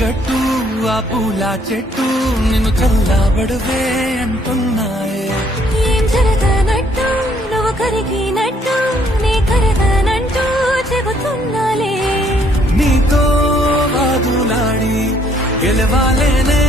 గట్టు ఆ పూల చెట్టు నిన్ను చల్లబడువే అంటున్నాయే. ఏం జరగనట్టు నువ్వు కరిగినట్టు నీ కరగనంటూ చెబుతున్నాలే. నీతో వాదులాడి గెలవాలేనే